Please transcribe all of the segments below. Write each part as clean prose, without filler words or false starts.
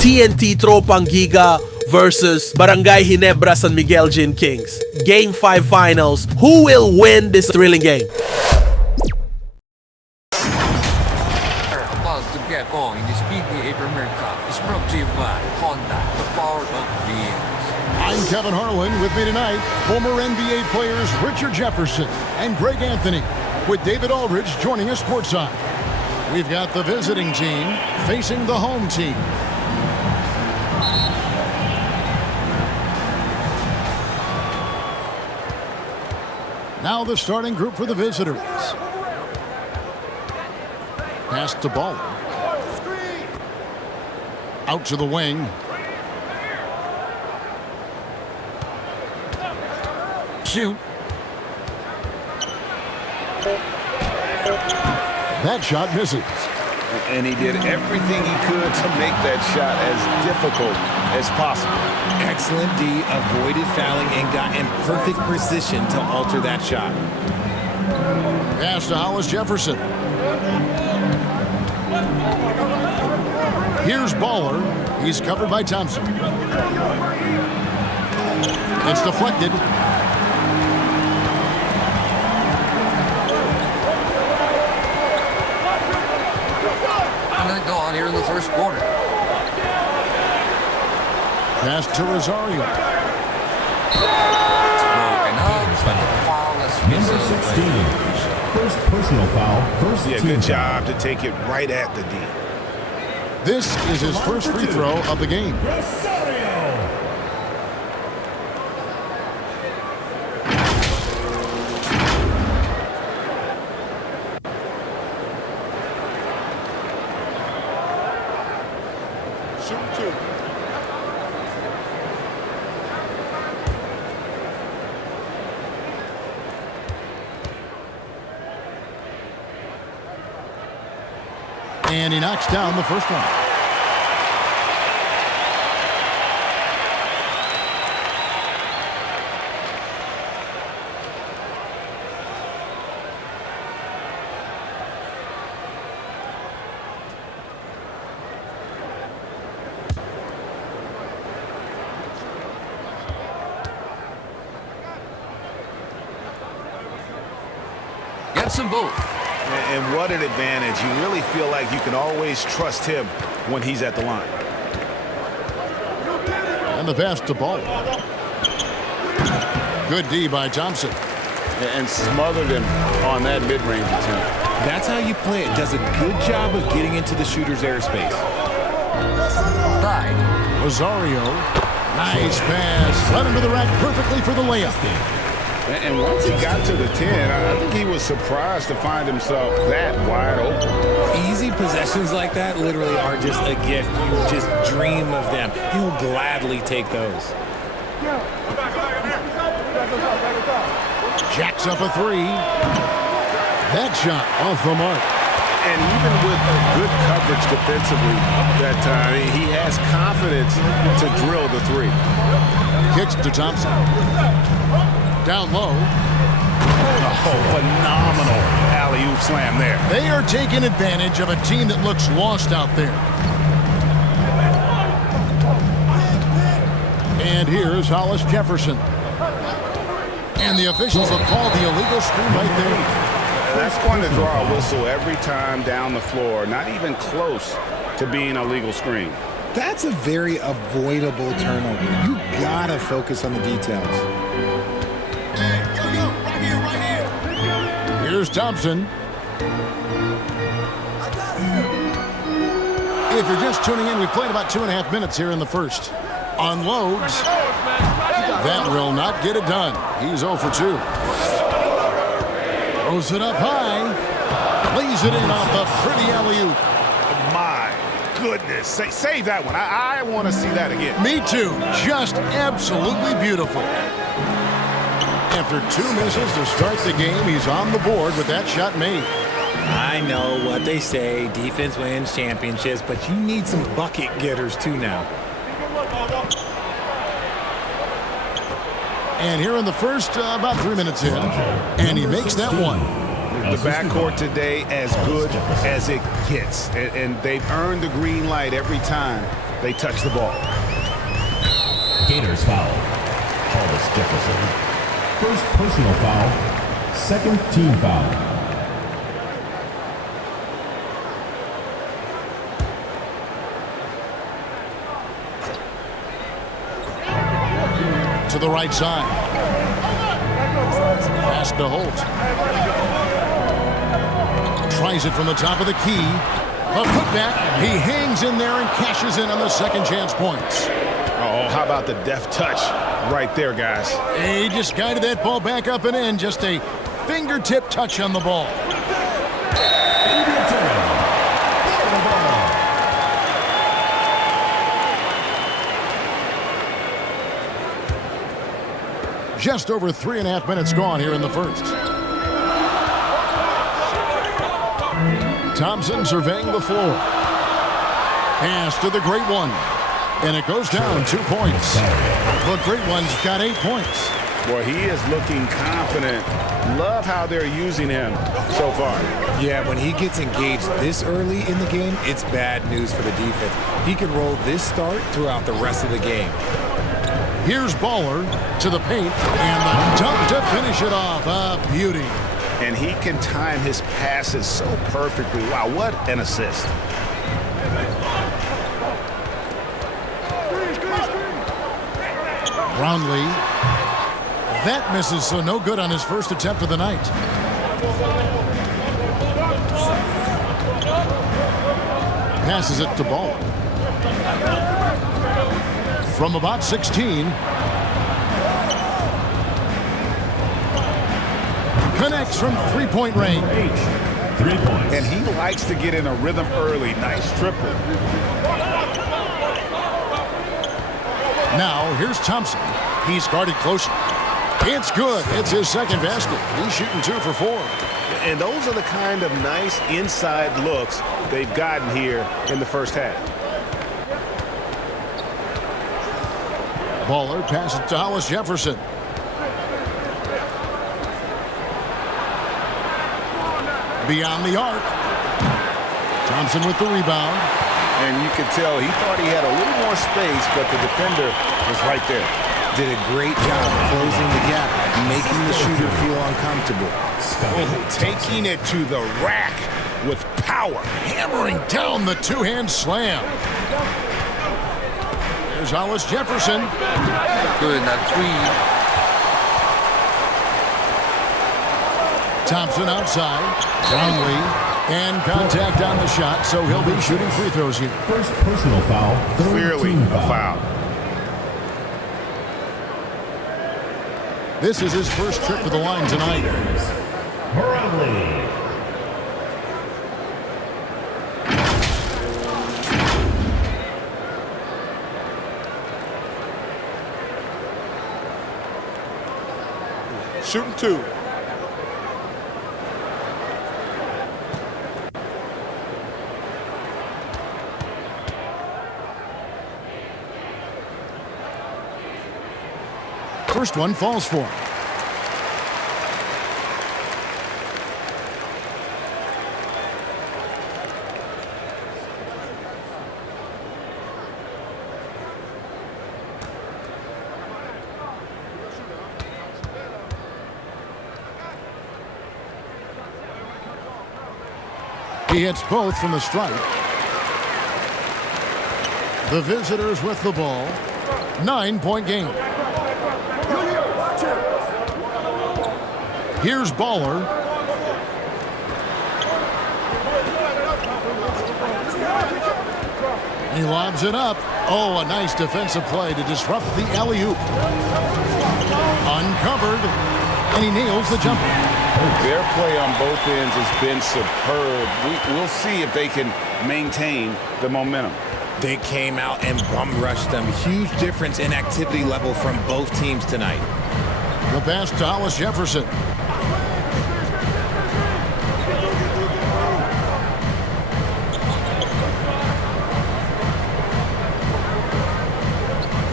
TNT Tropang Giga versus Barangay Ginebra San Miguel Gin Kings. Game 5 finals. Who will win this thrilling game? About to get going in this PBA World Cup is brought to you by Honda, the power of vehicles. I'm Kevin Harlan. With me tonight, former NBA players Richard Jefferson and Greg Anthony, with David Aldridge joining us courtside. We've got the visiting team facing the home team. Now the starting group for the visitors. Pass to Baller. Out to the wing. Shoot. That shot misses. And he did everything he could to make that shot as difficult as possible. Excellent D, avoided fouling and got in perfect position to alter that shot. Pass to Hollis Jefferson. Here's Baller. He's covered by Thompson. It's deflected. Gone here in the first quarter. Pass to Rosario. Broken up, but the foul is Number 16. First personal foul. First Yeah, team good foul. job to take it right at the D. This is his first free throw of the game. And he knocks down the first one. Gets them both. And what an advantage. You really feel like you can always trust him when he's at the line. And the pass to Ball. Good D by Thompson. And smothered him on that mid-range attempt. That's how you play it. Does a good job of getting into the shooter's airspace. Died. Rosario. Nice pass. Led him to the rack perfectly for the layup. And once he got to the 10, I think he was surprised to find himself that wide open. Easy possessions like that literally are just a gift. You just dream of them. He'll gladly take those. Jacks up a three. That shot off the mark. And even with good coverage defensively that time, he has confidence to drill the three. Kicks to Thompson. Down low. Oh, phenomenal alley-oop slam there. They are taking advantage of a team that looks lost out there. And here's Hollis Jefferson. And the officials have called the illegal screen right there. That's going to draw a whistle every time down the floor. Not even close to being a legal screen. That's a very avoidable turnover. You gotta focus on the details. Here's Thompson. If you're just tuning in, we played about 2.5 minutes here in the first. Unloads. That will not get it done. He's 0 for 2. Throws it up high. Lays it in off the pretty alley-oop. My goodness. Save that one. I want to see that again. Me too. Just absolutely beautiful. After 2 misses to start the game, he's on the board with that shot made. I know what they say, defense wins championships, but you need some bucket getters too now. And here in the first, about 3 minutes in, and he makes that one. The backcourt today as good as it gets. And they've earned the green light every time They touch the ball. Gators foul. Hollis Jefferson. First personal foul. Second team foul. To the right side. Pass to Holt. Tries it from the top of the key. A putback. He hangs in there and cashes in on the second chance points. Oh, how about the deft touch right there, guys? He just guided that ball back up and in. Just a fingertip touch on the ball. Just over 3.5 minutes gone here in the first. Thompson surveying the floor. Pass to the Great One. And it goes down 2 points. The Great One's got 8 points. Boy, he is looking confident. Love how they're using him so far. Yeah, when he gets engaged this early in the game, it's bad news for the defense. He can roll this start throughout the rest of the game. Here's Baller to the paint, and the dunk to finish it off. A beauty. And he can time his passes so perfectly. Wow, what an assist. Brownlee. That misses, so no good on his first attempt of the night. Passes it to Baller. From about 16. Connects from three-point range. 3 points. And he likes to get in a rhythm early. Nice triple. Now, here's Thompson. He's guarded closely. It's good. It's his second basket. He's shooting 2 for 4. And those are the kind of nice inside looks they've gotten here in the first half. Baller passes to Hollis Jefferson. Beyond the arc. Thompson with the rebound. And you could tell he thought he had a little more space, but the defender was right there. Did a great job closing the gap, making the shooter feel uncomfortable. Taking it to the rack with power. Hammering down the two-hand slam. There's Hollis Jefferson. Good, that three. Thompson outside. Brownlee. And contact on the shot, so he'll be shooting free throws here. First personal foul. Clearly a foul. This is his first trip to the line tonight. Brownlee. Shooting 2. First one falls for him. He hits both from the stripe. The visitors with the ball. 9-point game. Here's Baller. He lobs it up. Oh, a nice defensive play to disrupt the alley-oop. Uncovered, and he nails the jumper. Their play on both ends has been superb. We'll see if they can maintain the momentum. They came out and bum rushed them. Huge difference in activity level from both teams tonight. The pass to Hollis Jefferson.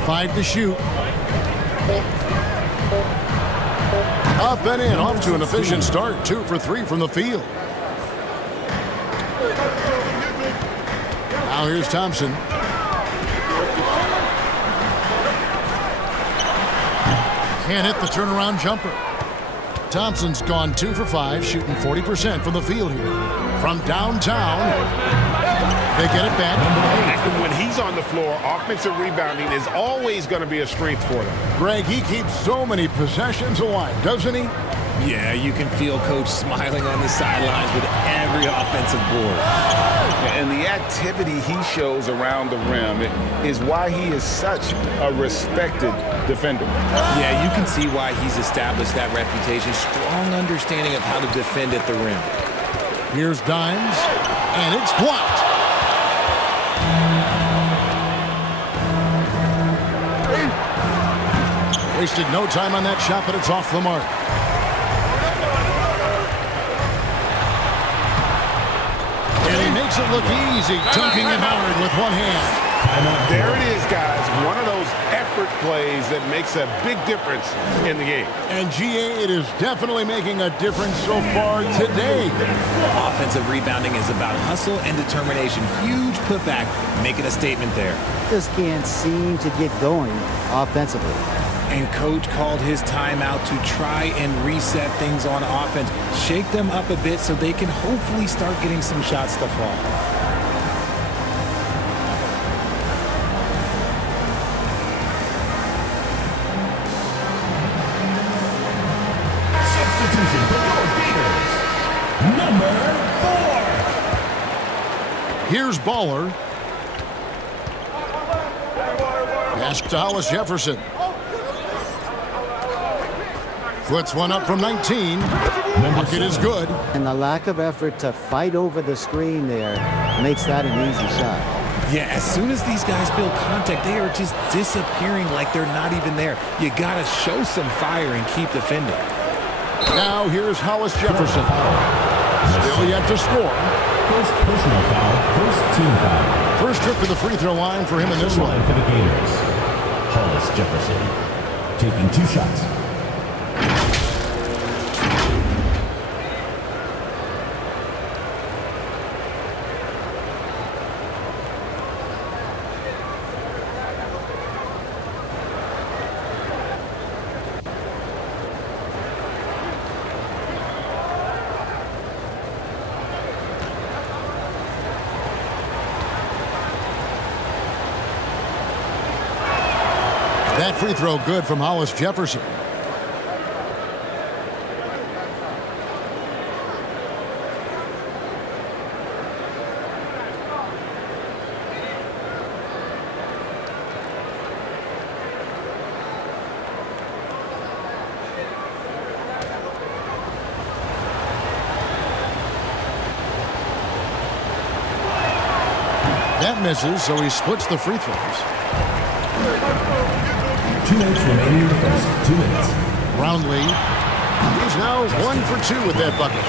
Five to shoot. Up and in, off to an efficient start. 2 for 3 from the field. Now here's Thompson. Can't hit the turnaround jumper. Thompson's gone 2 for 5, shooting 40% from the field here. From downtown, they get it back. And when he's on the floor, offensive rebounding is always going to be a strength for them. Greg, he keeps so many possessions alive, doesn't he? Yeah, you can feel Coach smiling on the sidelines with every offensive board. And the activity he shows around the rim is why he is such a respected defender. Yeah, you can see why he's established that reputation. Strong understanding of how to defend at the rim. Here's Dimes, and it's blocked. Wasted no time on that shot, but it's off the mark. And he makes it look easy, dunking it hard with one hand. There it is, guys. One of those effort plays that makes a big difference in the game. And GA, it is definitely making a difference so far today. Offensive rebounding is about hustle and determination. Huge putback, making a statement there. Just can't seem to get going offensively. And Coach called his timeout to try and reset things on offense. Shake them up a bit so they can hopefully start getting some shots to fall. Substitution for your Gators. Number 4. Here's Baller. Pass to Hollis Jefferson. Puts one up from 19. Bucket is good. And the lack of effort to fight over the screen there makes that an easy shot. Yeah, as soon as these guys feel contact, they are just disappearing like they're not even there. You gotta show some fire and keep defending. Now here's Hollis Jefferson. Still yet to score. First personal foul, first team foul. First trip to the free throw line for him in this one. For the Gators, Hollis Jefferson taking 2 shots. That free throw good from Hollis Jefferson. That misses, so he splits the free throws. 2 minutes remaining in the first. 2 minutes. Roundley. He's now 1 for 2 with that bucket.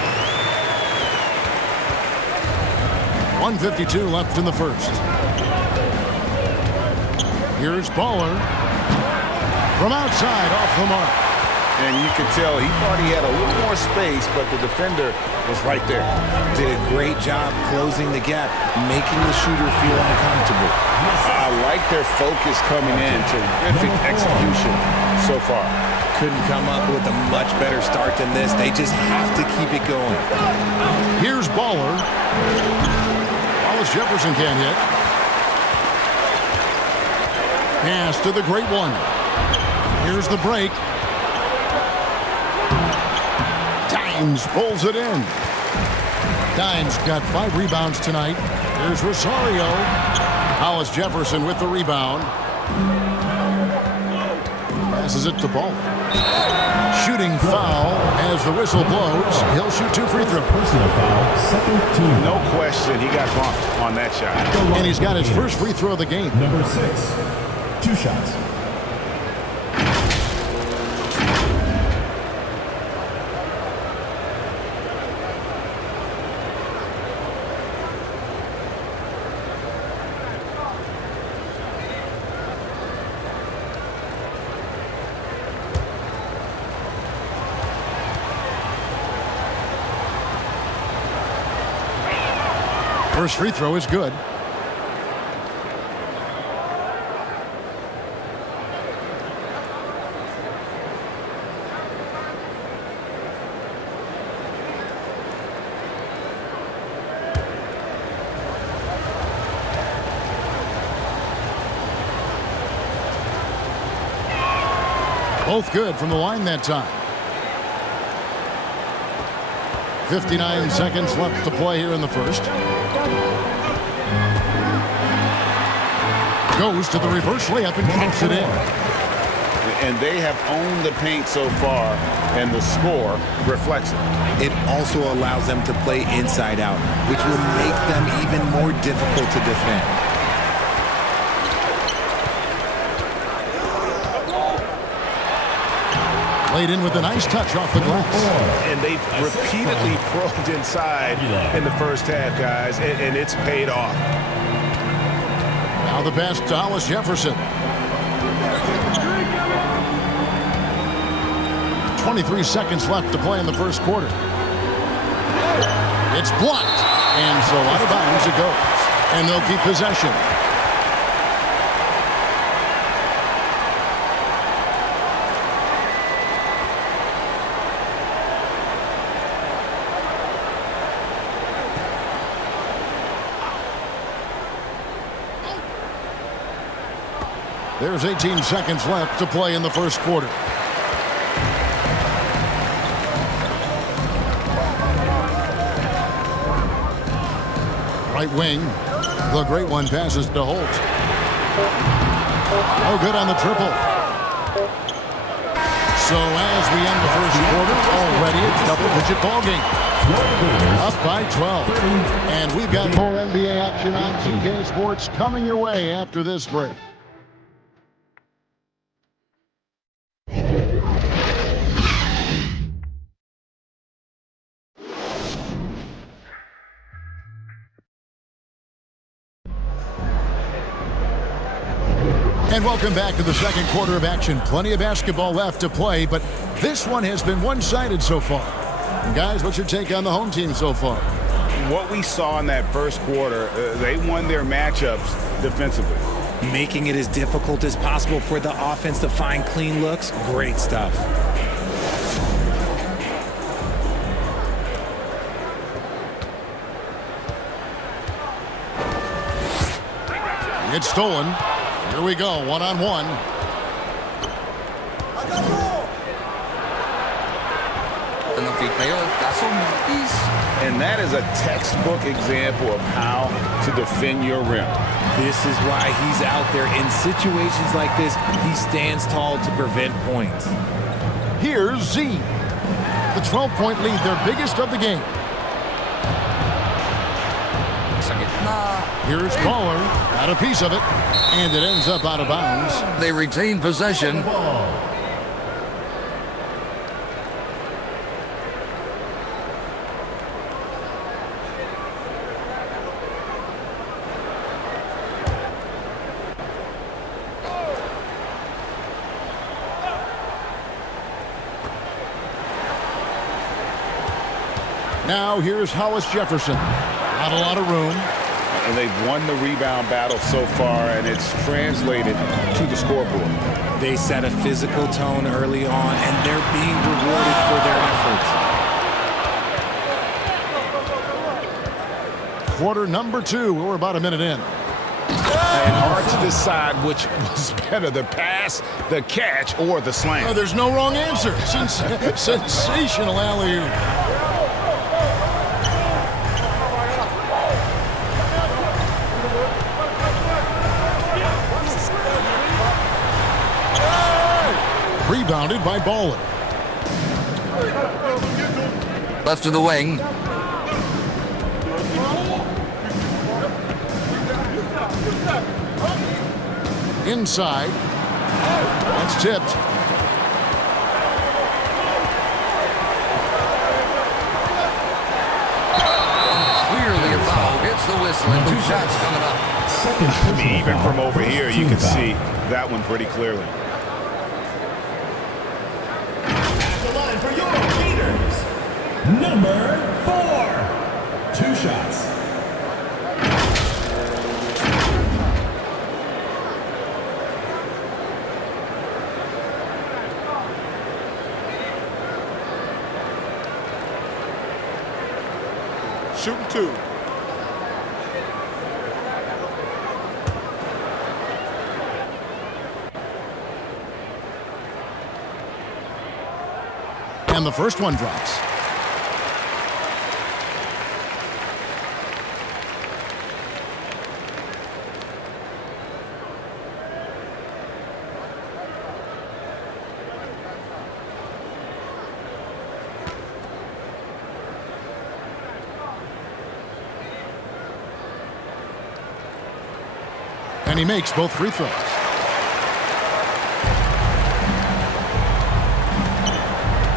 1:52 left in the first. Here's Baller. From outside, off the mark. And you could tell he thought he had a little more space, but the defender was right there. Did a great job closing the gap, making the shooter feel uncomfortable. I like their focus coming in. Terrific execution so far. Couldn't come up with a much better start than this. They just have to keep it going. Here's Baller. Hollis Jefferson can't hit. Pass to the great one. Here's the break. Dimes pulls it in. Dimes got 5 rebounds tonight. Here's Rosario. Hollis Jefferson with the rebound. Passes it to Ball. Shooting foul as the whistle blows. He'll shoot 2 free throws. Personal foul, second team. No question, he got bumped on that shot. And he's got his first free throw of the game. Number 6. 2 shots. First free throw is good. Both good from the line that time. 59 seconds left to play here in the first. Goes to the reverse layup and counts it in. And they have owned the paint so far, and the score reflects it. It also allows them to play inside out, which will make them even more difficult to defend. Laid in with a nice touch off the glass. And they've repeatedly probed inside in the first half, guys, and it's paid off. Now the pass to Hollis Jefferson. 23 seconds left to play in the first quarter. It's blocked. And so out of bounds it goes. And they'll keep possession. There's 18 seconds left to play in the first quarter. Right wing. The great one passes to Holt. Oh, good on the triple. So as we end the first quarter, already a double-digit ball game. Up by 12. And we've got more NBA action on 2K Sports coming your way after this break. And welcome back to the second quarter of action. Plenty of basketball left to play, but this one has been one-sided so far. And guys, what's your take on the home team so far? What we saw in that first quarter, they won their matchups defensively. Making it as difficult as possible for the offense to find clean looks. Great stuff. It's stolen. Here we go, one-on-one. And that is a textbook example of how to defend your rim. This is why he's out there. In situations like this, he stands tall to prevent points. Here's Z. The 12-point lead, their biggest of the game. Here's Baller, got a piece of it, and it ends up out of bounds. They retain possession. Now here's Hollis Jefferson. Not a lot of room. And they've won the rebound battle so far, and it's translated to the scoreboard. They set a physical tone early on, and they're being rewarded for their efforts. Quarter number 2. We're about a minute in. And hard to decide which was better, the pass, the catch, or the slam. Oh, there's no wrong answer. Sensational alley-oop. Rebounded by Baller. Left to the wing. Inside. That's tipped. Clearly a foul. Gets the whistle and 2 shots coming up. I mean, even from over here, you can see that one pretty clearly. For your leaders, number 4, 2 shots. Shooting 2. And the first one drops. And he makes both free throws.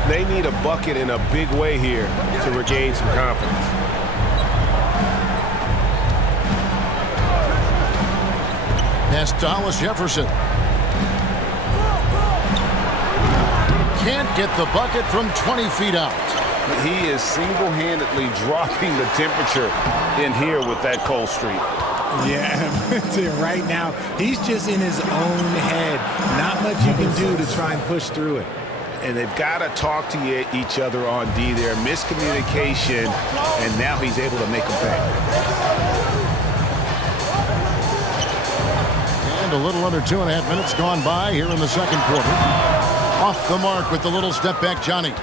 They need a bucket in a big way here to regain some confidence. Pass to Hollis Jefferson. Can't get the bucket from 20 feet out. He is single-handedly dropping the temperature in here with that cold streak. Yeah, right now, he's just in his own head. Not much you can do to try and push through it. And they've got to talk to each other on D there. Miscommunication, and now he's able to make them pay. And a little under 2.5 minutes gone by here in the second quarter. Off the mark with the little step back, Johnny.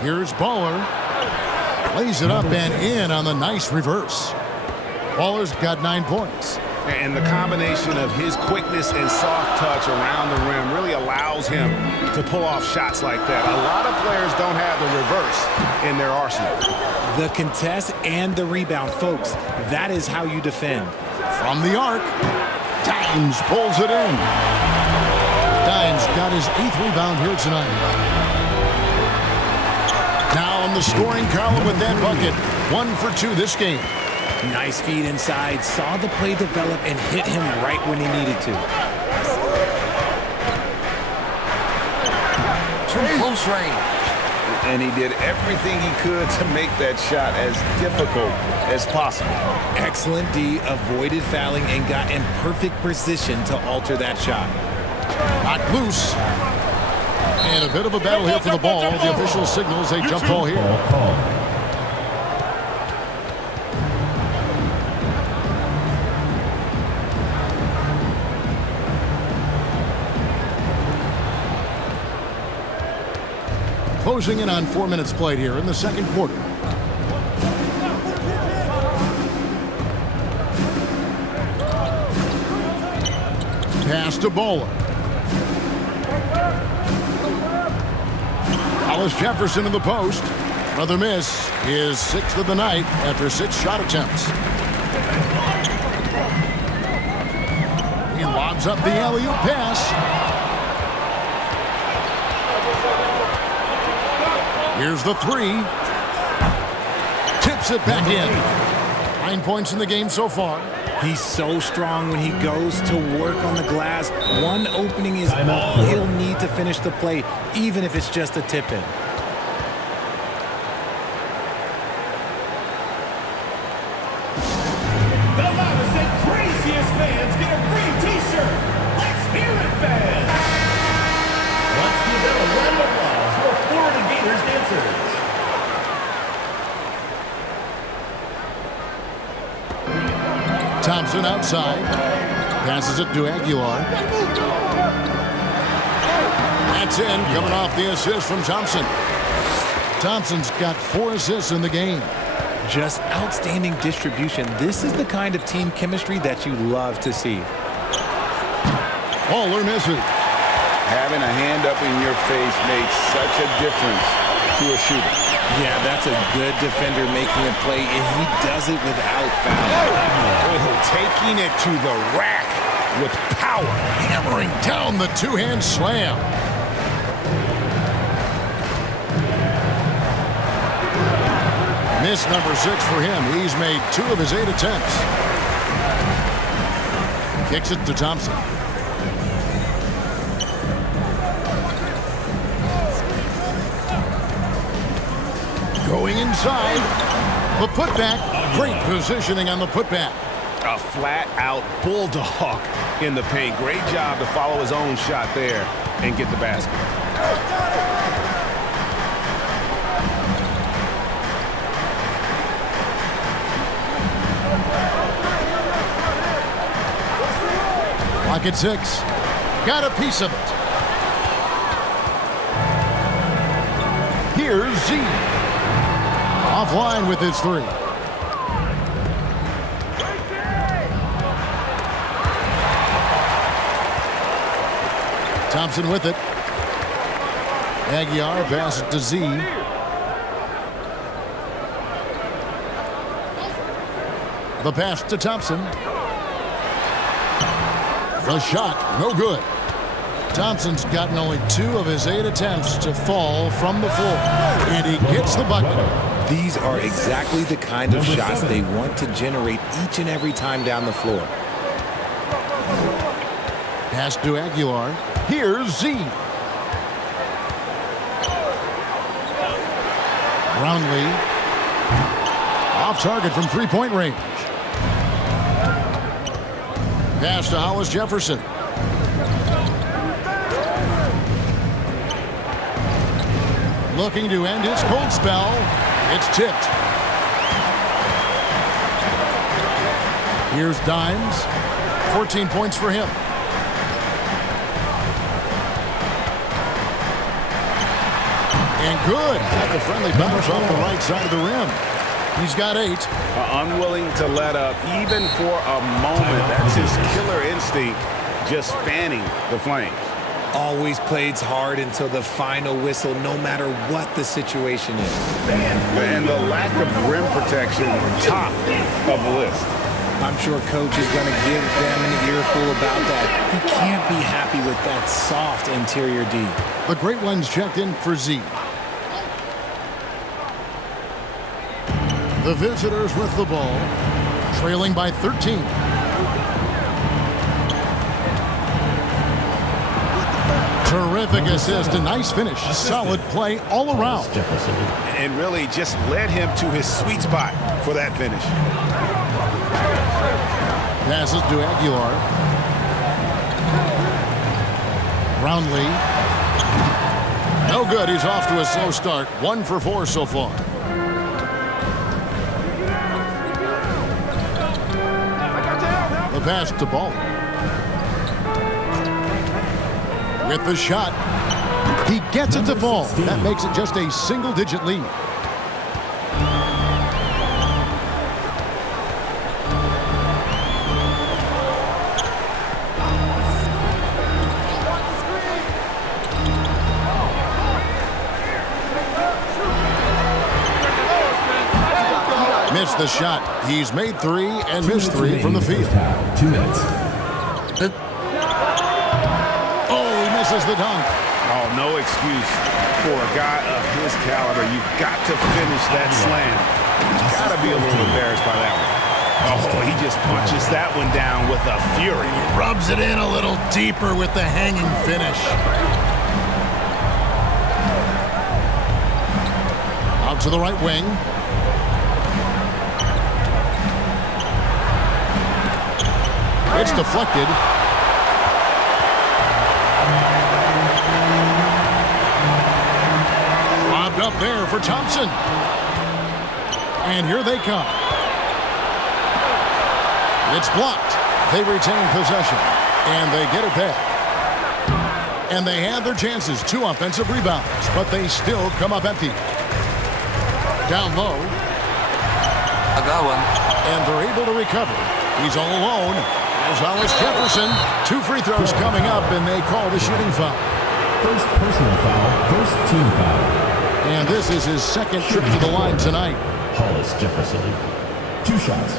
Here's Baller. Lays it up and in on the nice reverse. Baller's got 9 points. And the combination of his quickness and soft touch around the rim really allows him to pull off shots like that. A lot of players don't have the reverse in their arsenal. The contest and the rebound, folks. That is how you defend. From the arc, Dimes pulls it in. Dimes got his 8th rebound here tonight. Now in the scoring column with that bucket. 1 for 2 this game. Nice feed inside. Saw the play develop and hit him right when he needed to. From close range. And he did everything he could to make that shot as difficult as possible. Excellent D. Avoided fouling and got in perfect position to alter that shot. Knocked loose. And a bit of a battle here for the ball. The official signals a jump ball here. Closing in on 4 minutes played here in the second quarter. Pass to Baller. Hollis Jefferson in the post. Another miss. His 6th of the night after 6 shot attempts. He lobs up the alley-oop pass. Here's the 3. Tips it back in. 9 points in the game so far. He's so strong when he goes to work on the glass. One opening is all he'll need to finish the play, even if it's just a tip-in. The loudest and craziest fans get a free t-shirt. Let's hear it, fans. Let's give them a round of applause for Florida Gators dancers. Thompson outside. Passes it to Aguilar. That's in. Coming off the assist from Thompson. Thompson's got 4 assists in the game. Just outstanding distribution. This is the kind of team chemistry that you love to see. Baller misses. Having a hand up in your face makes such a difference to a shooter. Yeah, that's a good defender making a play, and he does it without foul. Taking it to the rack with power. Hammering down the two-hand slam. Miss number 6 for him. He's made 2 of his 8 attempts. Kicks it to Thompson. Going inside. The putback. Great positioning on the putback. A flat-out bulldog in the paint. Great job to follow his own shot there and get the basket. Clock at 6. Got a piece of it. Here's Z. Offline with his three. Thompson with it. Aguiar passes to Z. The pass to Thompson. The shot, no good. Thompson's gotten only 2 of his 8 attempts to fall from the floor, and he gets the bucket. These are exactly the kind of shots they want to generate each and every time down the floor. Pass to Aguilar. Here's Z. Brownlee. Off target from three-point range. Pass to Hollis Jefferson. Looking to end his cold spell. It's tipped. Here's Dimes. 14 points for him. And good. Got the friendly bounce off the right side of the rim. He's got 8. Unwilling to let up even for a moment. That's his killer instinct, just fanning the flames. Always plays hard until the final whistle, no matter what the situation is. And the lack of rim protection, top of the list. I'm sure coach is going to give them an earful about that. He can't be happy with that soft interior D. The great ones checked in for Z. The visitors with the ball, trailing by 13. Terrific assist, a nice finish. Solid play all around. And really just led him to his sweet spot for that finish. Passes to Aguilar. Brownlee. No good. He's off to a slow start. 1 for 4 so far. The pass to Ball. With the shot. He gets it to fall. That makes it just a single-digit lead. Missed the shot. He's made 3 and missed 3 from the field. 2 minutes. Oh, he misses the dunk. Oh, no excuse for a guy of his caliber. You've got to finish that slam. You've got to be a little embarrassed by that one. Oh, he just punches that one down with a fury. Rubs it in a little deeper with the hanging finish. Out to the right wing. It's deflected. Lobbed up there for Thompson. And here they come. It's blocked. They retain possession. And they get it back. And they have their chances. 2 offensive rebounds. But they still come up empty. Down low. I got one. And they're able to recover. He's all alone. There's Hollis Jefferson. 2 free throws coming up, and they call the shooting foul. First personal foul, first team foul. And this is his second trip to the line tonight. Hollis Jefferson. 2 shots.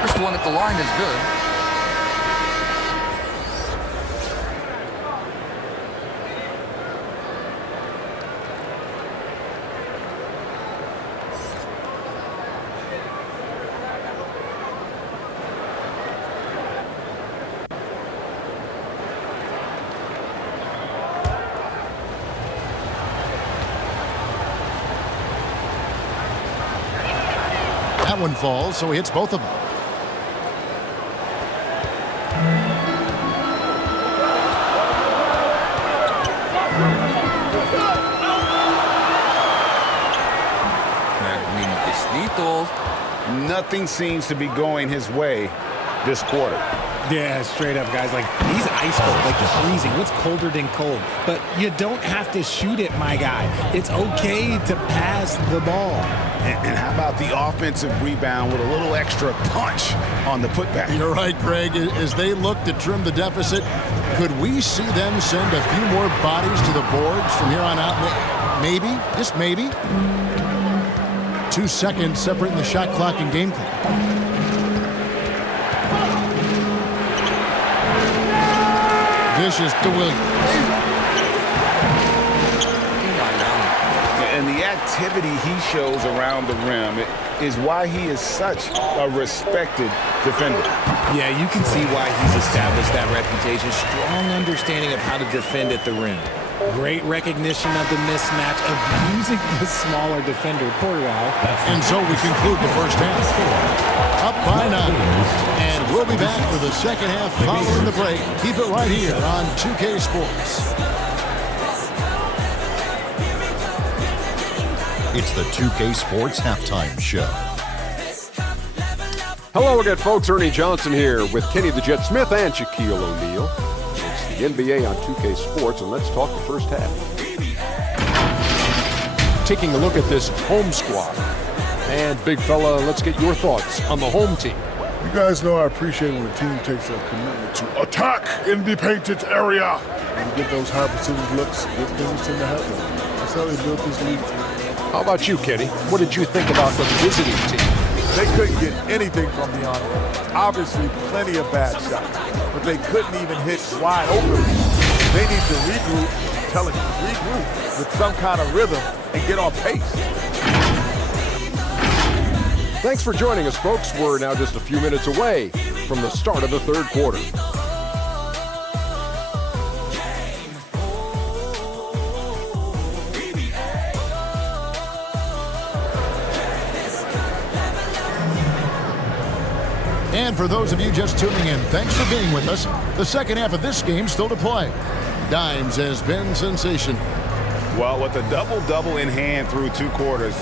First one at the line is good. That one falls, so he hits both of them. Magnintis dito. Nothing seems to be going his way this quarter. Yeah, straight up, guys. Like, he's ice cold, like freezing. What's colder than cold? But you don't have to shoot it, my guy. It's okay to pass the ball. And how about the offensive rebound with a little extra punch on the putback? You're right, Greg. As they look to trim the deficit, could we see them send a few more bodies to the boards from here on out? Maybe, just maybe. 2 seconds separating the shot clock and game clock. Vicious to Williams. And the activity he shows around the rim is why he is such a respected defender. Yeah, you can see why he's established that reputation. Strong understanding of how to defend at the rim. Great recognition of the mismatch, abusing the smaller defender, Portugal. And so we conclude the first half. Up by 9. And we'll be back for the second half following the break. Keep it right here on 2K Sports. It's the 2K Sports Halftime Show. Hello again, folks. Ernie Johnson here with Kenny the Jet Smith and Shaquille O'Neal. It's the NBA on 2K Sports, and let's talk the first half. Taking a look at this home squad. And, big fella, let's get your thoughts on the home team. You guys know I appreciate when a team takes a commitment to attack in the painted area. And you get those high percentage looks, good things tend to happen. That's how they built this league. How about you, Kenny? What did you think about the visiting team? They couldn't get anything from the on. Obviously, plenty of bad shots, but they couldn't even hit wide open. They need to regroup, I'm telling you, regroup with some kind of rhythm and get on pace. Thanks for joining us, folks. We're now just a few minutes away from the start of the third quarter. And for those of you just tuning in, thanks for being with us. The second half of this game still to play. Dimes has been sensational. Well, with a double-double in hand through 2 quarters,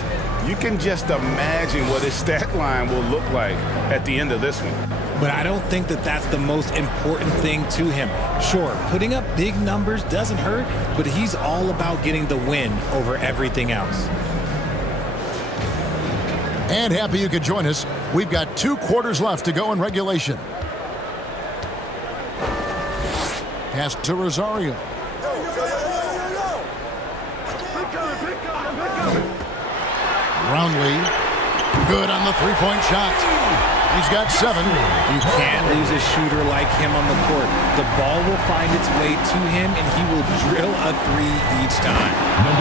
you can just imagine what his stat line will look like at the end of this one. But I don't think that that's the most important thing to him. Sure, putting up big numbers doesn't hurt, but he's all about getting the win over everything else. And happy you could join us. We've got 2 quarters left to go in regulation. Pass to Rosario. Roundley, good on the three-point shot. He's got 7. You can't lose a shooter like him on the court. The ball will find its way to him, and he will drill a 3 each time.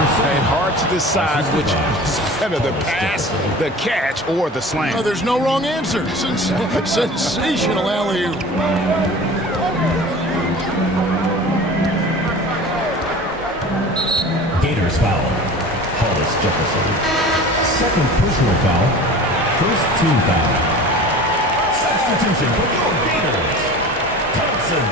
It's hard to decide which is better, the pass, the catch, or the slam. Oh, there's no wrong answer. Sensational alley-oop. Gators foul. Hollis Jefferson. Second personal foul. First team foul. Substitution for your Gators. Thompson.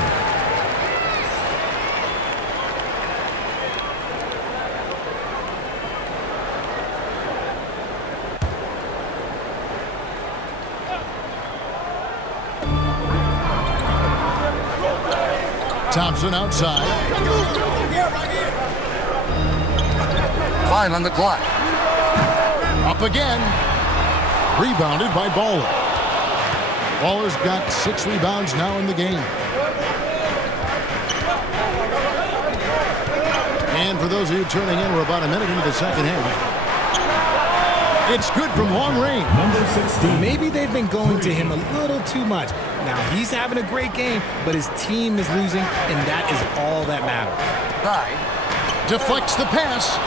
Thompson outside. Fine on the clock. Up again. Rebounded by Baller. Baller's got 6 rebounds now in the game. And for those of you turning in, we're about a minute into the second half. It's good from long range. Number 16. Maybe they've been going to him a little too much. Now, he's having a great game, but his team is losing, and that is all that matters. Right. Deflects the pass.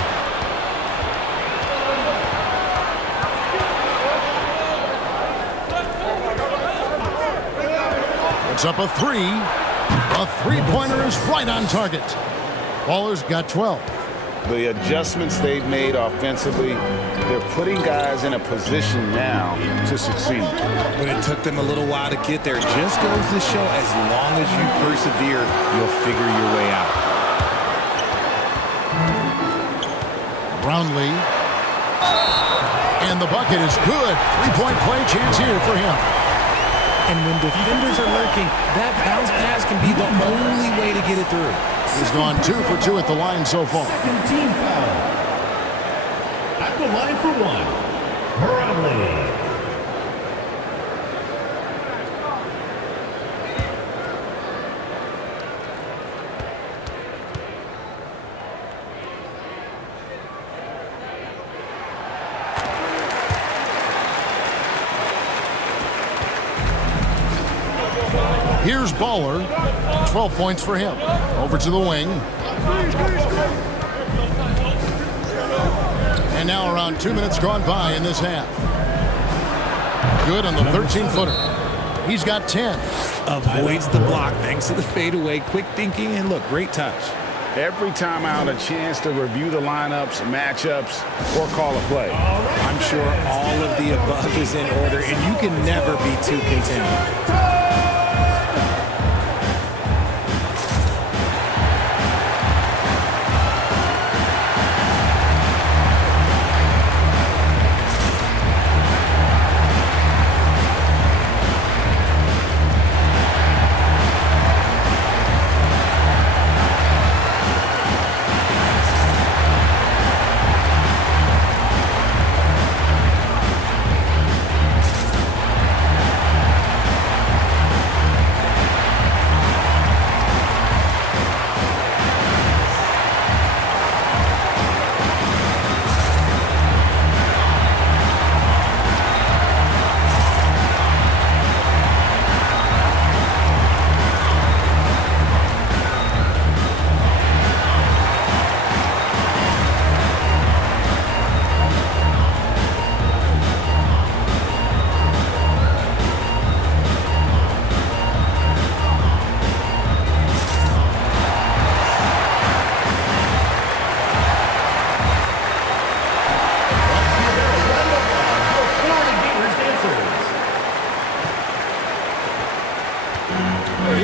Puts up a 3. A three-pointer is right on target. Baller's got 12. The adjustments they've made offensively, they're putting guys in a position now to succeed. But it took them a little while to get there. It just goes to show as long as you persevere, you'll figure your way out. Brownlee. And the bucket is good. Three-point play chance here for him. And when defenders are lurking, that bounce pass can be the only way to get it through. He's gone 2 for 2 at the line so far. Second team foul. At the line for one, Brownlee. Here's Baller. 12 points for him. Over to the wing. And now around 2 minutes gone by in this half. Good on the 13-footer. He's got 10. Avoids the block thanks to the fadeaway. Quick thinking, and look, great touch. Every time out, a chance to review the lineups, matchups, or call a play. I'm sure all of the above is in order, and you can never be too content.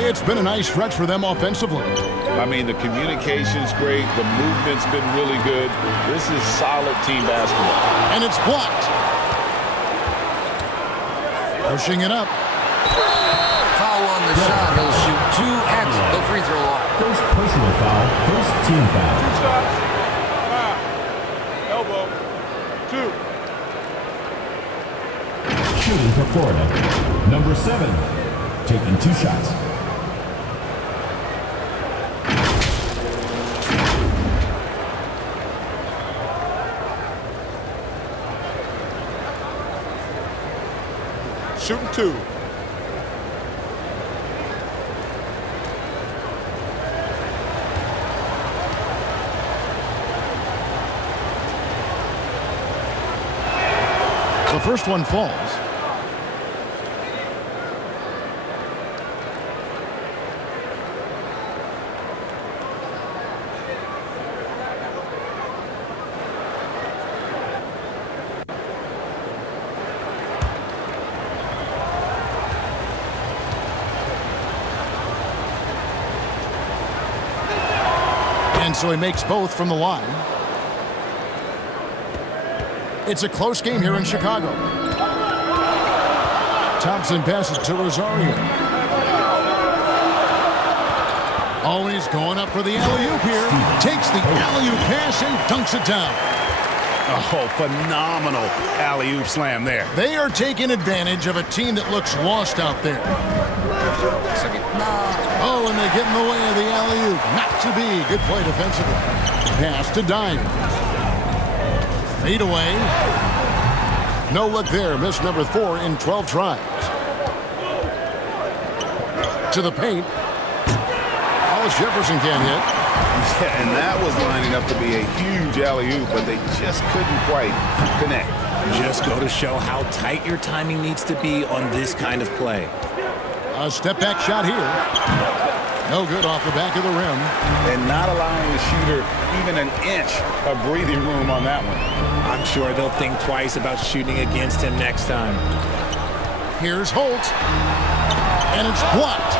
It's been a nice stretch for them offensively. I mean, the communication's great. The movement's been really good. This is solid team basketball. And it's blocked. Pushing it up. Foul on the shot. He'll shoot 2 at the free throw line. First personal foul, first team foul. 2 shots. Elbow. 2. Shooting for Florida, number 7, taking 2 shots. Shooting 2. The first one falls. And so he makes both from the line. It's a close game here in Chicago. Thompson passes to Rosario. Always going up for the alley-oop here. Takes the alley-oop pass and dunks it down. Oh, phenomenal alley-oop slam there. They are taking advantage of a team that looks lost out there. Oh, and they get in the way of the alley-oop. Not to be. Good play defensively. Pass to Dime. Fade away. No look there. Miss number 4 in 12 tries. To the paint. Hollis Jefferson can't hit. Yeah, and that was lining up to be a huge alley-oop, but they just couldn't quite connect. Just go to show how tight your timing needs to be on this kind of play. A step-back shot here. No good off the back of the rim. And not allowing the shooter even an inch of breathing room on that one. I'm sure they'll think twice about shooting against him next time. Here's Holt. And it's blocked.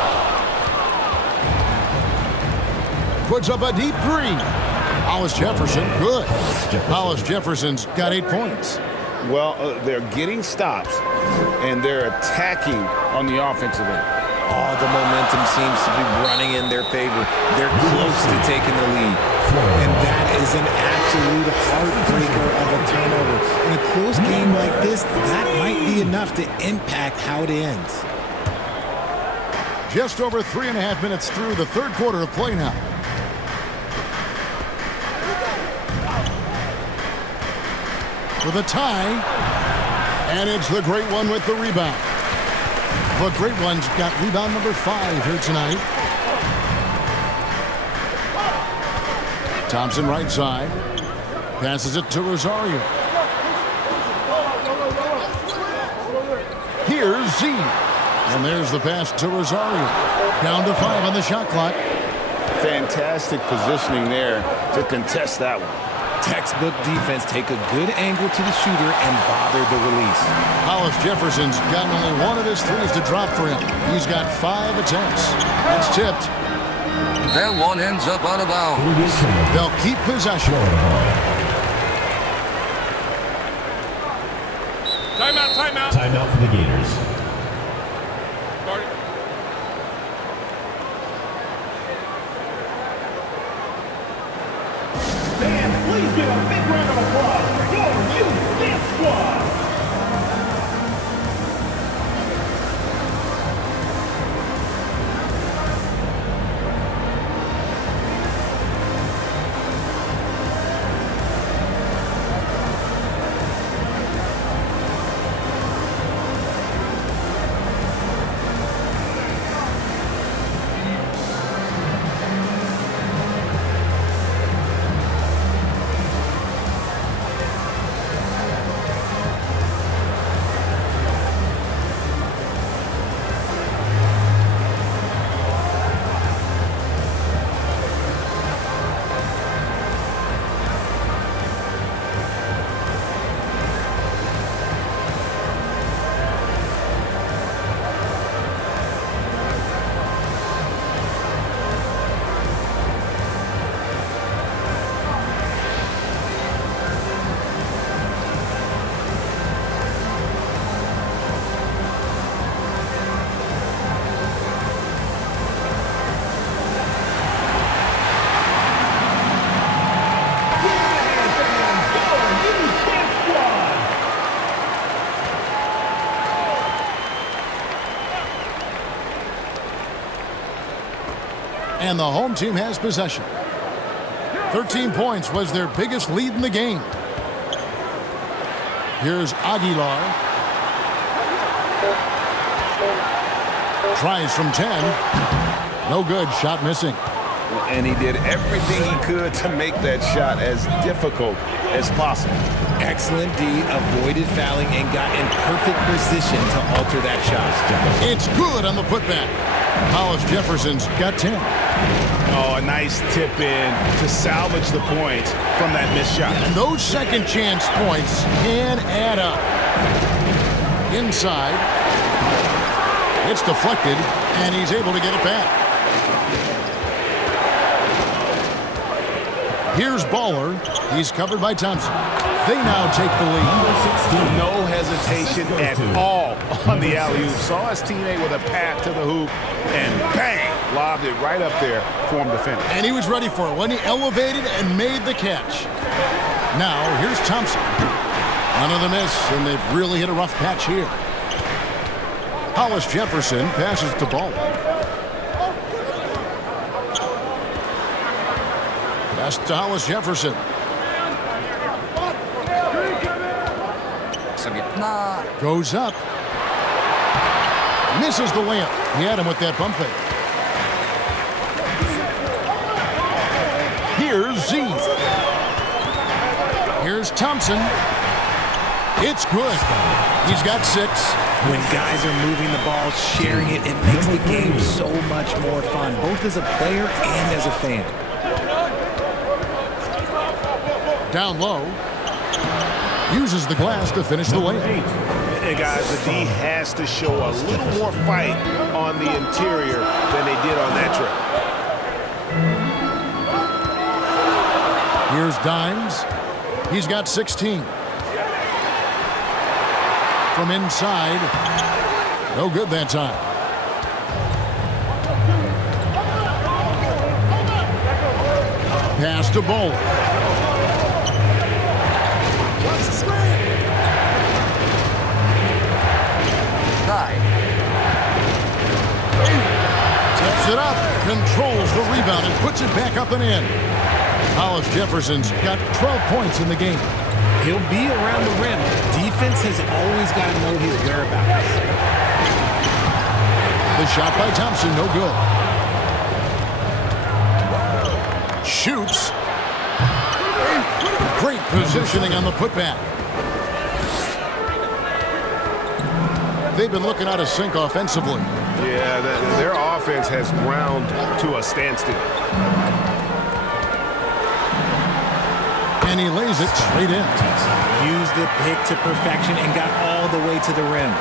Puts up a deep three. Hollis Jefferson, good. Hollis Jefferson's got 8 points. Well, they're getting stops, and they're attacking on the offensive end. All the momentum seems to be running in their favor. They're close to taking the lead. And that is an absolute heartbreaker of a turnover. In a close game like this, that might be enough to impact how it ends. Just over 3.5 minutes through the third quarter of play now. With a tie, and it's the Great One with the rebound. The Great One's got rebound number 5 here tonight. Thompson right side, passes it to Rosario. Here's Z, and there's the pass to Rosario. Down to 5 on the shot clock. Fantastic positioning there to contest that one. Textbook defense, take a good angle to the shooter and bother the release. Hollis Jefferson's gotten only 1 of his threes to drop for him. He's got 5 attempts. It's tipped. That one ends up out of bounds. They'll keep possession. Timeout, timeout. Timeout for the Gators. Please give a big round of applause for your youth dance squad. And the home team has possession. 13 points was their biggest lead in the game. Here's Aguilar. Tries from 10. No good. Shot missing. And he did everything he could to make that shot as difficult as possible. Excellent D, avoided fouling and got in perfect position to alter that shot. It's good on the putback. Hollis Jefferson's got 10. Oh, a nice tip in to salvage the points from that missed shot. And those second chance points can add up. Inside. It's deflected, and he's able to get it back. Here's Baller. He's covered by Thompson. They now take the lead. No hesitation at all on the alley-oop. Saw his teammate with a pat to the hoop, and bang! Lobbed it right up there for him to finish. And he was ready for it when he elevated and made the catch. Now, here's Thompson. Another miss, and they've really hit a rough patch here. Hollis Jefferson passes to Baller. Pass to Hollis Jefferson. Goes up. Misses the layup. He had him with that bump fake. Here's Z. Here's Thompson. It's good. He's got 6. When guys are moving the ball, sharing it, it makes the game so much more fun, both as a player and as a fan. Down low. Uses the glass to finish the lane. Hey guys, the D has to show a little more fight on the interior than they did on that trip. Here's Dimes. He's got 16. From inside. No good that time. Pass to Bowler. Tips it up, controls the rebound, and puts it back up and in. Hollis Jefferson's got 12 points in the game. He'll be around the rim. Defense has always got to know his whereabouts. The shot by Thompson, no good. Shoots. Great positioning on the putback. They've been looking out of sync offensively. Yeah, their offense has ground to a standstill. And he lays it straight in. Used the pick to perfection and got all the way to the rim.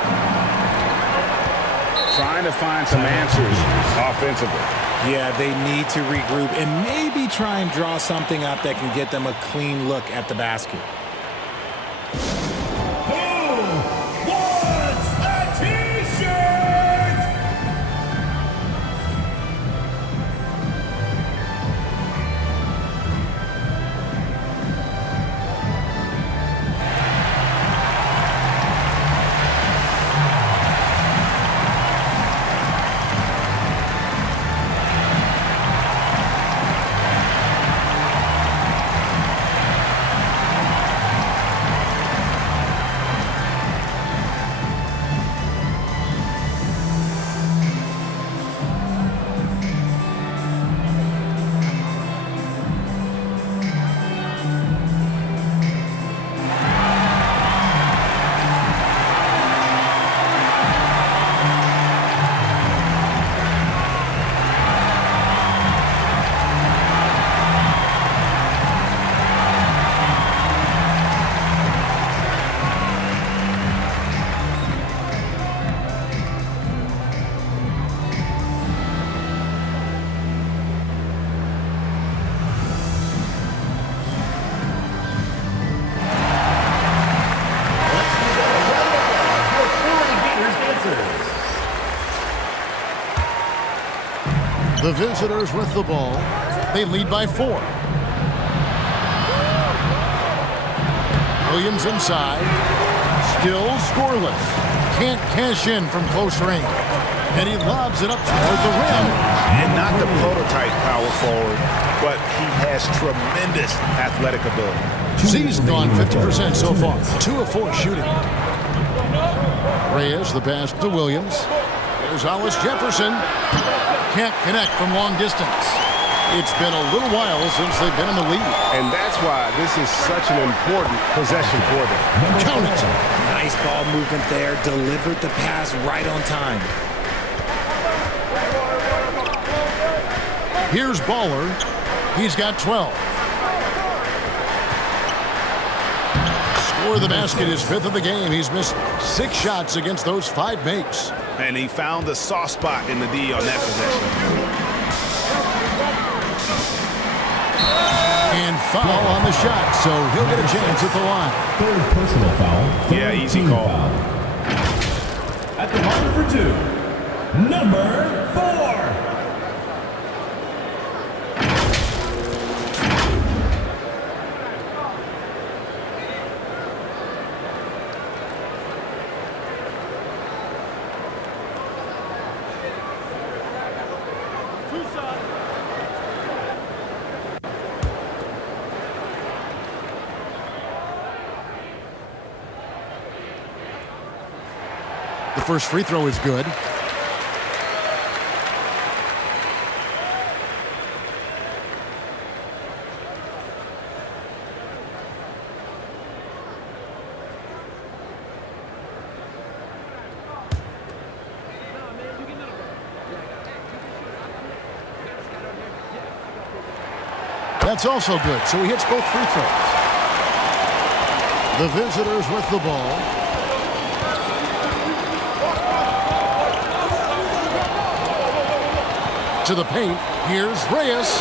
Trying to find some answers offensively. Yeah, they need to regroup and maybe try and draw something up that can get them a clean look at the basket. The visitors with the ball. They lead by 4. Williams inside. Still scoreless. Can't cash in from close range. And he lobs it up toward the rim. And not the prototype power forward, but he has tremendous athletic ability. He's gone 50% so far. 2 of 4 shooting. Reyes, the pass to Williams. There's Hollis Jefferson. Can't connect from long distance. It's been a little while since they've been in the lead. And that's why this is such an important possession for them. Count it. Nice ball movement there. Delivered the pass right on time. Here's Baller. He's got 12. Score the basket, his 5th of the game. He's missed 6 shots against those 5 makes. And he found the soft spot in the D on that possession. And foul on the shot, so he'll get a chance at the line. 3rd personal foul. Yeah, easy call. Foul. At the line for 2, number 4. The first free throw is good. That's also good, so he hits both free throws. The visitors with the ball. To the paint. Here's Reyes.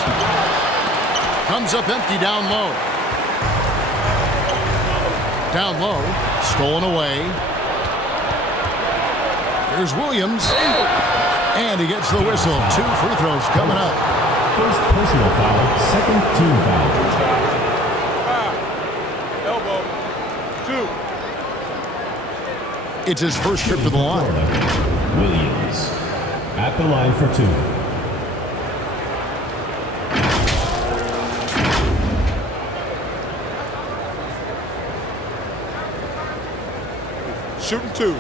Comes up empty down low. Down low. Stolen away. Here's Williams. And he gets the whistle. 2 free throws coming up. First personal foul, second team foul. Elbow. 2. It's his first trip to the line. Williams at the line for 2. Shooting 2.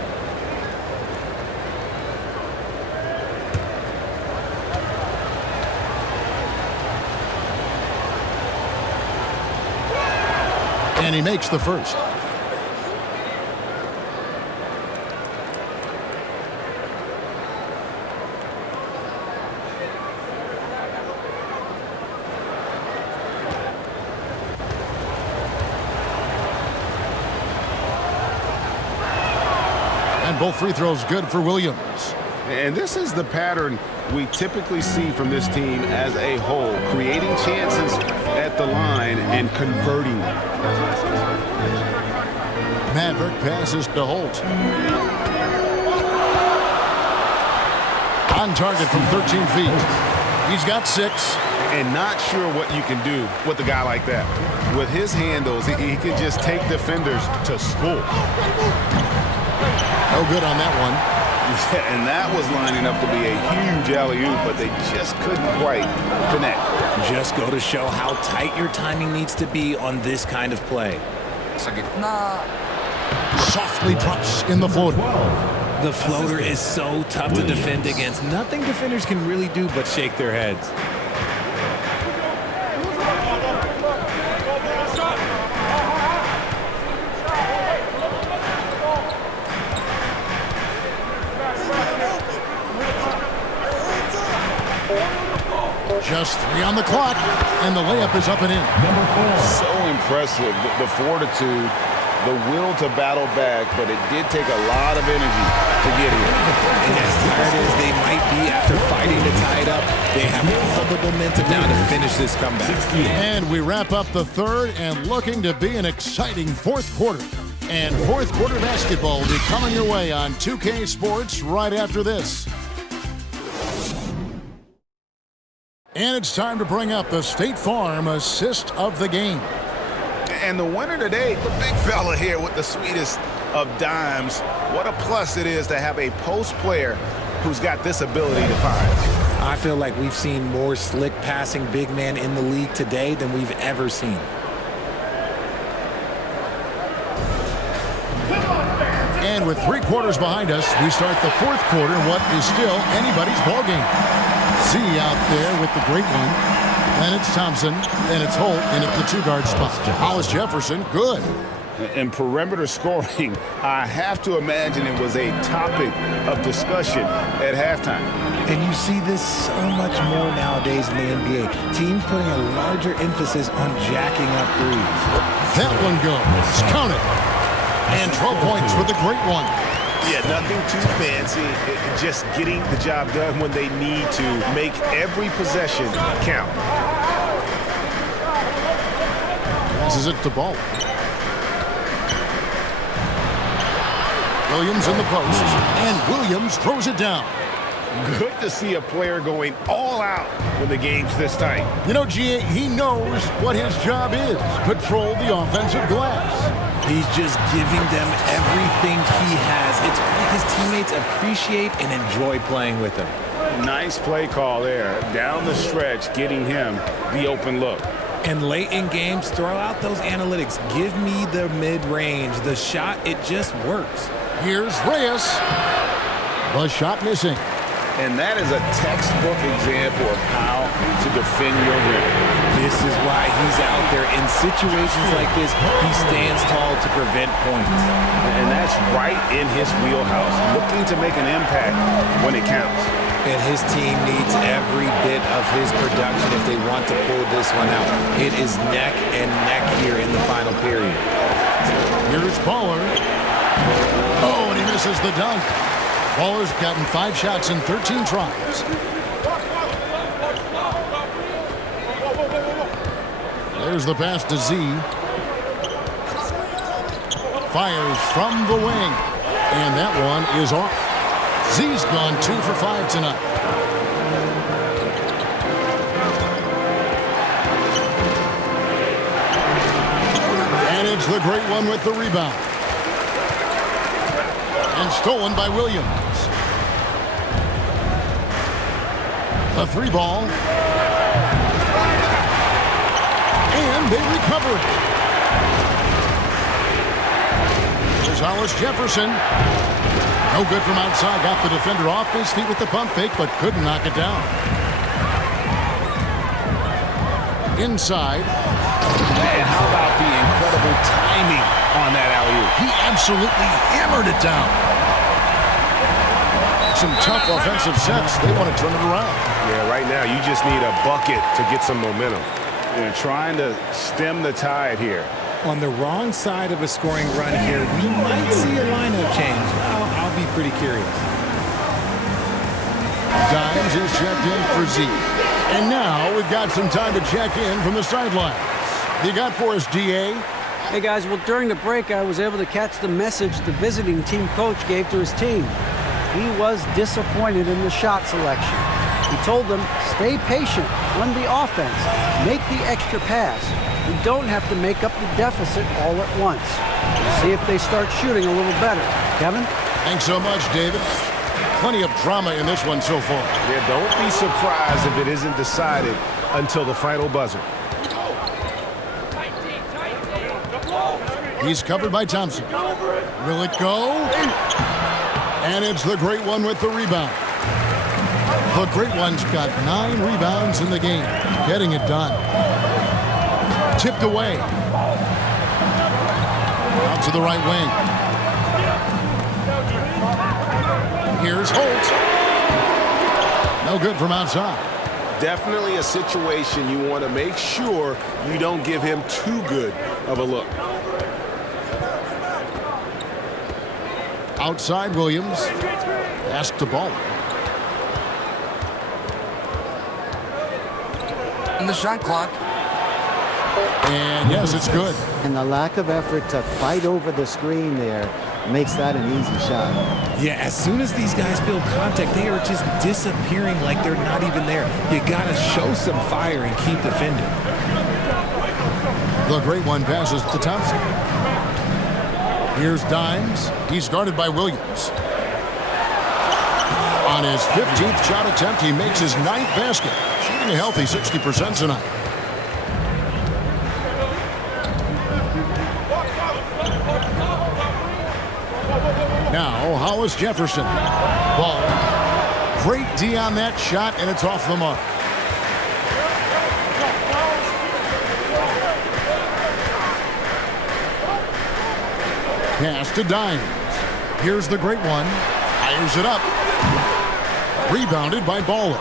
And he makes the first. And both free throws good for Williams. And this is the pattern we typically see from this team as a whole, creating chances at the line and converting them. Maverick passes to Holt. On target from 13 feet. He's got 6. And not sure what you can do with a guy like that. With his handles, he can just take defenders to school. No good on that one. Yeah, and that was lining up to be a huge alley-oop, but they just couldn't quite connect. Just go to show how tight your timing needs to be on this kind of play. Sa gitna. Softly drops in the floater. The floater is so tough to defend against. Nothing defenders can really do but shake their heads. Just 3 on the clock, and the layup is up and in. Number 4. So impressive, the fortitude, the will to battle back, but it did take a lot of energy to get here. And as tired as they might be after fighting to tie it up, they have all the momentum now to finish this comeback. And we wrap up the third and looking to be an exciting fourth quarter. And fourth quarter basketball will be coming your way on 2K Sports right after this. And it's time to bring up the State Farm assist of the game. And the winner today, the big fella here with the sweetest of dimes. What a plus it is to have a post player who's got this ability to find. I feel like we've seen more slick passing big man in the league today than we've ever seen. And with 3 quarters behind us, we start the fourth quarter in what is still anybody's ballgame. Z out there with the great one. And it's Thompson, and it's Holt, and it's the 2-guard spot. Hollis Jefferson, good. In perimeter scoring, I have to imagine it was a topic of discussion at halftime. And you see this so much more nowadays in the NBA. Teams putting a larger emphasis on jacking up threes. That one goes. Count it. And 12 points for the great one. Yeah, nothing too fancy. Just getting the job done when they need to. Make every possession count. Passes it to Ball. Williams in the post. And Williams throws it down. Good to see a player going all out when the game's this tight. You know, GA, he knows what his job is. Patrol the offensive glass. He's just giving them everything he has. It's what his teammates appreciate and enjoy playing with him. Nice play call there. Down the stretch, getting him the open look. And late in games, throw out those analytics. Give me the mid-range. The shot, it just works. Here's Reyes. The shot missing. And that is a textbook example of how to defend your rim. This is why he's out there. In situations like this, he stands tall to prevent points. And that's It's right in his wheelhouse, looking to make an impact when it counts. And his team needs every bit of his production if they want to pull this one out. It is neck and neck here in the final period. Here's Baller. Oh, and he misses the dunk. Baller's gotten 5 shots in 13 tries. There's the pass to Z. Fires from the wing. And that one is off. Z's gone 2 for 5 tonight. And it's the great one with the rebound. And stolen by Williams. A 3-ball. And they recover it. There's Hollis Jefferson. No good from outside. Got the defender off his feet with the pump fake, but couldn't knock it down. Inside. And how about the incredible timing on that alley-oop? He absolutely hammered it down. Some tough offensive sets. They want to turn it around. Yeah, right now you just need a bucket to get some momentum. They're trying to stem the tide here. On the wrong side of a scoring run here, we might see a lineup change. I'll be pretty curious. Dimes is checked in for Z. And now we've got some time to check in from the sidelines. You got for us, DA? Hey, guys. Well, during the break, I was able to catch the message the visiting team coach gave to his team. He was disappointed in the shot selection. He told them, stay patient, run the offense, make the extra pass. You don't have to make up the deficit all at once. See if they start shooting a little better. Kevin? Thanks so much, David. Plenty of drama in this one so far. Yeah, don't be surprised if it isn't decided until the final buzzer. He's covered by Thompson. Will it go? And it's the great one with the rebound. The great one's got 9 rebounds in the game, getting it done. Tipped away. Out to the right wing. Here's Holt. No good from outside. Definitely a situation you want to make sure you don't give him too good of a look. Outside Williams. Asked the ball. And the shot clock. And yes, it's good. And the lack of effort to fight over the screen there makes that an easy shot. Yeah, as soon as these guys feel contact, they are just disappearing like they're not even there. You got to show some fire and keep defending. The great one passes to Thompson. Here's Dimes. He's guarded by Williams. On his 15th shot attempt, he makes his 9th basket. Shooting a healthy 60% tonight. Now, Hollis Jefferson. Ball. Great D on that shot, and it's off the mark. Pass to Dimes. Here's the great one. Fires it up. Rebounded by Baller.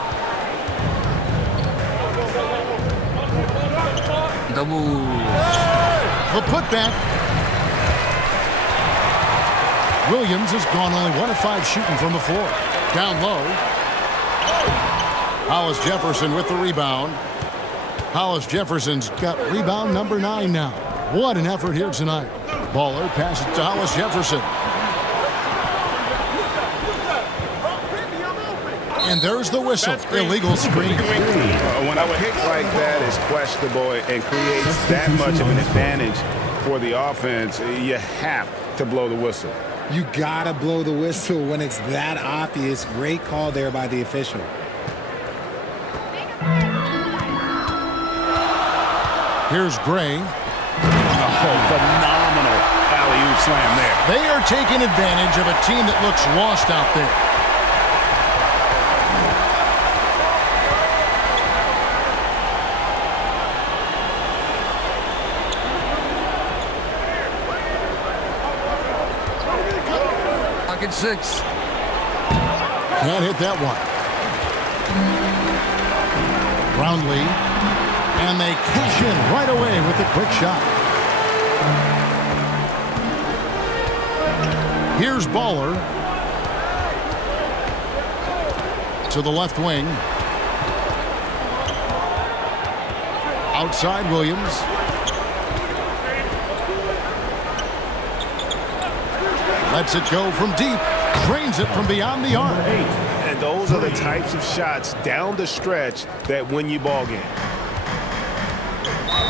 Double. The putback. Williams has gone only 1 of 5 shooting from the floor. Down low. Hollis Jefferson with the rebound. Hollis Jefferson's got rebound number 9 now. What an effort here tonight. Baller passes to Hollis Jefferson. And there's the whistle. Illegal screen. When a pick like that is questionable and creates that much of an advantage for the offense, you have to blow the whistle. You got to blow the whistle when it's that obvious. Great call there by the official. Here's Gray. Oh, phenomenal alley-oop slam there. They are taking advantage of a team that looks lost out there. Second 6. Can't hit that one. Brownlee. And they cash in right away with the quick shot. Here's Baller. To the left wing. Outside Williams. Lets it go from deep. Drains it from beyond the arc. And those are the types of shots down the stretch that win you ball games.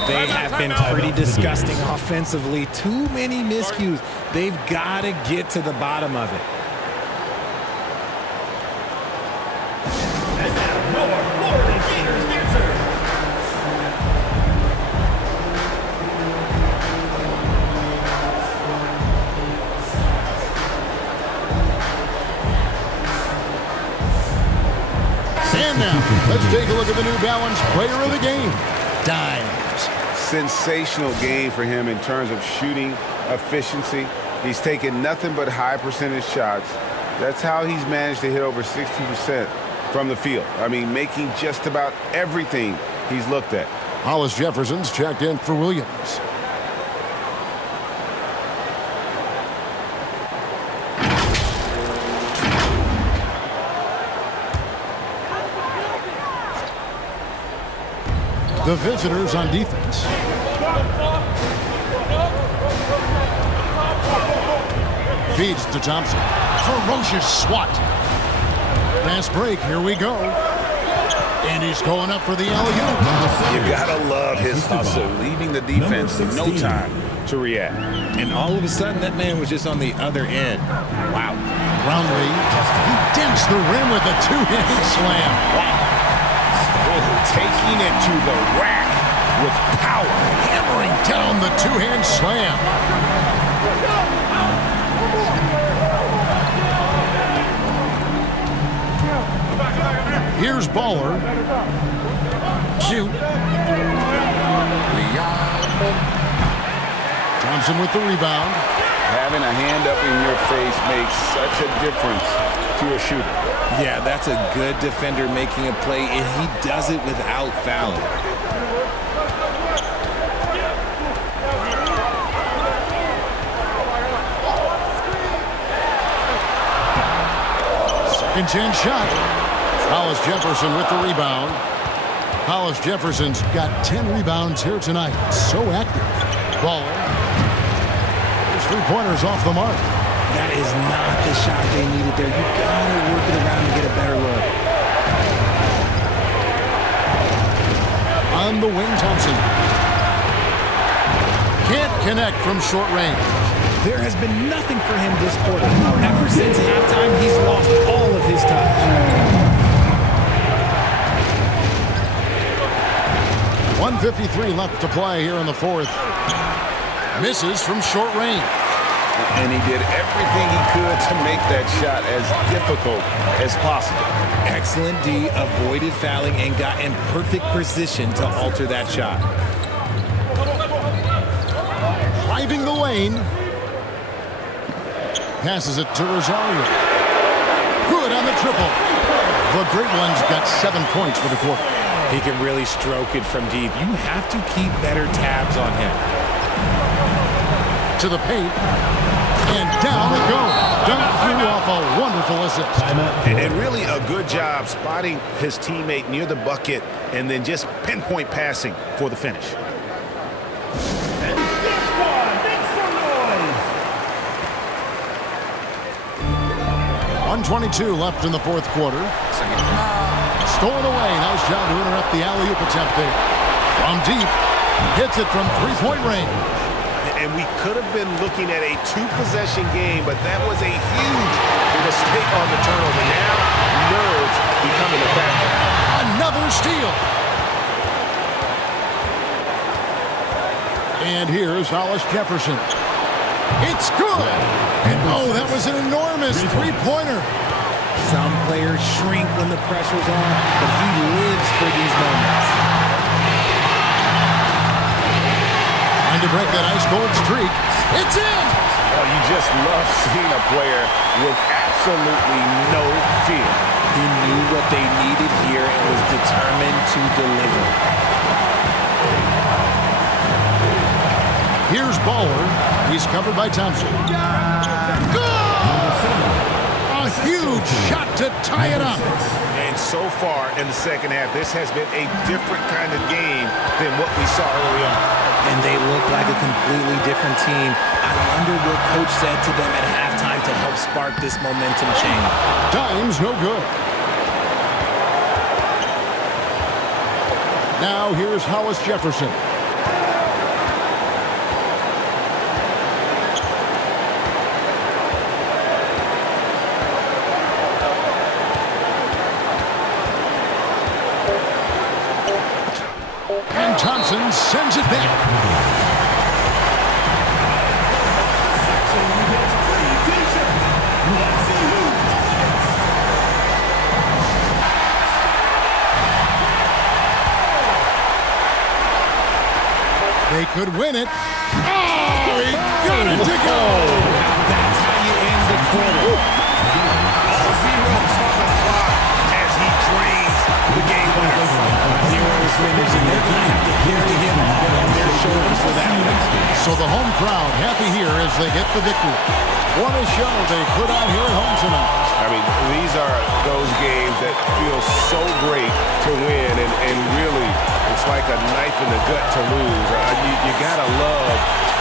They have been pretty disgusting offensively. Too many miscues. They've got to get to the bottom of it. And now your Florida Gators dancer. And now, let's take a look at the New Balance player of the game, Dimes. Sensational game for him in terms of shooting efficiency. He's taken nothing but high percentage shots. That's how he's managed to hit over 60% from the field. I mean, making just about everything he's looked at. Hollis Jefferson's checked in for Williams. The visitors on defense. Feeds to Thompson. Ferocious swat. Fast break. Here we go. And he's going up for the alley-oop. You gotta love his hustle, leaving the defense with no time to react. And all of a sudden, that man was just on the other end. Wow. Brownlee. He dents the rim with a two-handed slam. Wow. Taking it to the rack with power. Hammering down the two-hand slam. Here's Baller. Shoot. Thompson with the rebound. Having a hand up in your face makes such a difference to a shooter. Yeah, that's a good defender making a play, and he does it without fouling. Second chance shot. Hollis Jefferson with the rebound. Hollis Jefferson's got 10 rebounds here tonight. So active. Baller. His three-pointers off the mark. That is not the shot they needed there. You gotta work it around and get a better look. On the wing, Thompson. Can't connect from short range. There has been nothing for him this quarter. Ever since halftime, he's lost all of his touch. 1:53 left to play here in the fourth. Misses from short range. And he did everything he could to make that shot as difficult as possible. Excellent D, avoided fouling, and got in perfect position to alter that shot. Driving the lane. Passes it to Rosario. Good on the triple. The Great Ones got 7 points for the quarter. He can really stroke it from deep. You have to keep better tabs on him. To the paint. And down it goes. Dunked through off a wonderful assist. And really a good job spotting his teammate near the bucket and then just pinpoint passing for the finish. And this one makes some noise. 1:22 left in the fourth quarter. Stolen away. Nice job to interrupt the alley-oop attempt there. From deep. Hits it from three-point range. And we could have been looking at a two-possession game, but that was a huge mistake on the turnover. Now, nerves becoming a factor. Another steal. And here's Hollis Jefferson. It's good. And oh, that was an enormous three-pointer. Some players shrink when the pressure's on, but he lives for these moments. Trying to break that ice-cold streak. It's in! Oh, you just love seeing a player with absolutely no fear. He knew what they needed here and was determined to deliver. Here's Baller. He's covered by Thompson. A huge shot to tie it up. And so far in the second half, this has been a different kind of game than what we saw early on. And they look like a completely different team. I wonder what coach said to them at halftime to help spark this momentum change. Time's no good. Now here's Hollis Jefferson. And Thompson sends it back. They could win it. Oh, he got it to go. That's how you end the quarter. All zeros on the clock as he drains the game winner. Zeros finish, and they're going to have to carry him on their shoulders for that one. So the home crowd happy here as they get the victory. What a show they put on here at home tonight. I mean, these are those games that feel so great to win, and really, it's like a knife in the gut to lose. You gotta love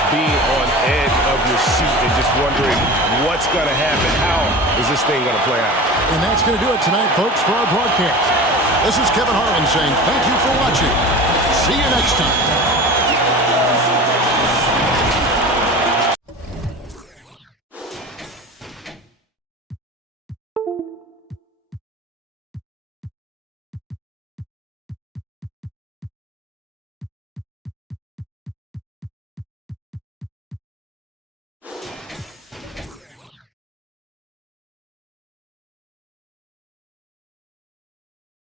being on edge of your seat and just wondering what's gonna happen. How is this thing gonna play out? And that's gonna do it tonight, folks, for our broadcast. This is Kevin Harlan saying thank you for watching. See you next time.